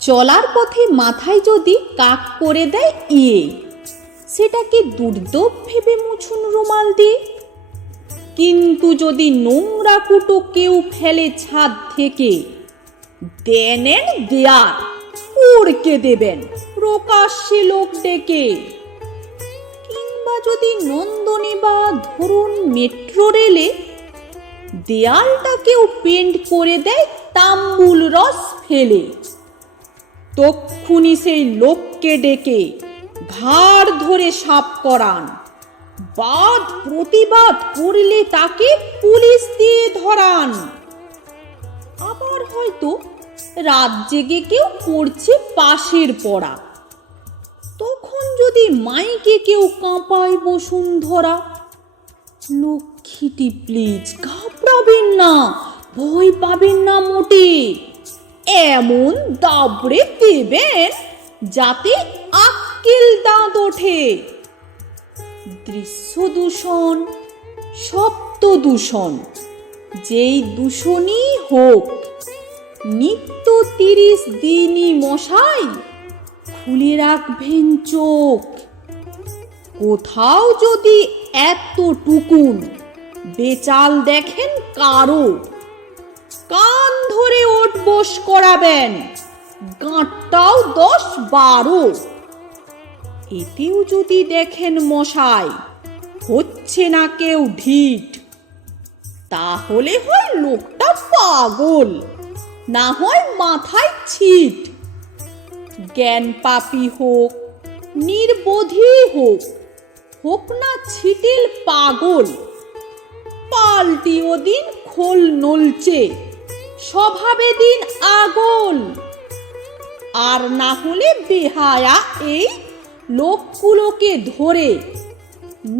চলার পথে মাথায় যদি কাক করে দেয় ইয়ে, সেটাকে দুর্দব ভেবে মুছুন রুমাল দিয়ে। কিন্তু যদি নোংরা কুটো কেউ ফেলে ছাদ থেকে, দেনেন দেয়ার উড়কে দেবেন প্রকাশ্যে লোক ডেকে। কিংবা যদি নন্দনে বা ধরুন মেট্রো রেলে দেয়ালটা কেউ পেন্ট করে দেয় তাম্বুল রস ফেলে, তক্ষুনি সেই লোককে ডেকে ঘাড় ধরে সাপ করান। বাদ প্রতিবাদ করলে তাকে পুলিশ দিয়ে ধরান। আবার হয়তো রাত জেগে কেউ পড়ছে পাশের পড়া, তখন যদি মাইকে কেউ কাঁপায় বসুন্ধরা, লক্ষ্মীটি প্লিজ ঘাবড়াবেন না, ভয় পাবেন না মোটে, এমন দাবড়ে দেবেন যাতে আক্কেল দাঁত ওঠে। দৃশ্য দূষণ, শব্দ দূষণ, যেই দূষণই হোক, নিত্য 30 দিনই মশাই খুলে রাখবেন চোখ। কোথাও যদি এতটুকুন বেচাল দেখেন কারো, কান ধরে ওঠ বস করাবেন, গাঁটটাও 10-12। এতেও যদি দেখেন মশাই হচ্ছে না কেউ ঢিঠ, তাহলে হয় লোকটা পাগল, না হয় মাথায় ছিট। জ্ঞান পাপী হোক, নির্বোধী হোক, হোক না ছিটিল পাগল, পাল্টি ওদিন খোল নলচে, স্বভাবে দিন আগল। আর না হলে বেহায়া এই লোকগুলোকে ধরে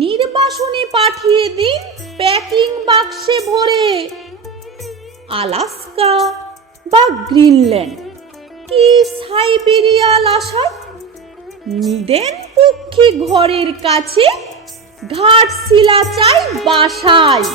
নির্বাসনে পাঠিয়ে দিন প্যাকিং বাক্সে ভরে। আলাস্কা বা গ্রিনল্যান্ড কি সাইবেরিয়াল আশায় নিদেন পক্ষী ঘরের কাছে ঘাটশিলা চাই বাসায়।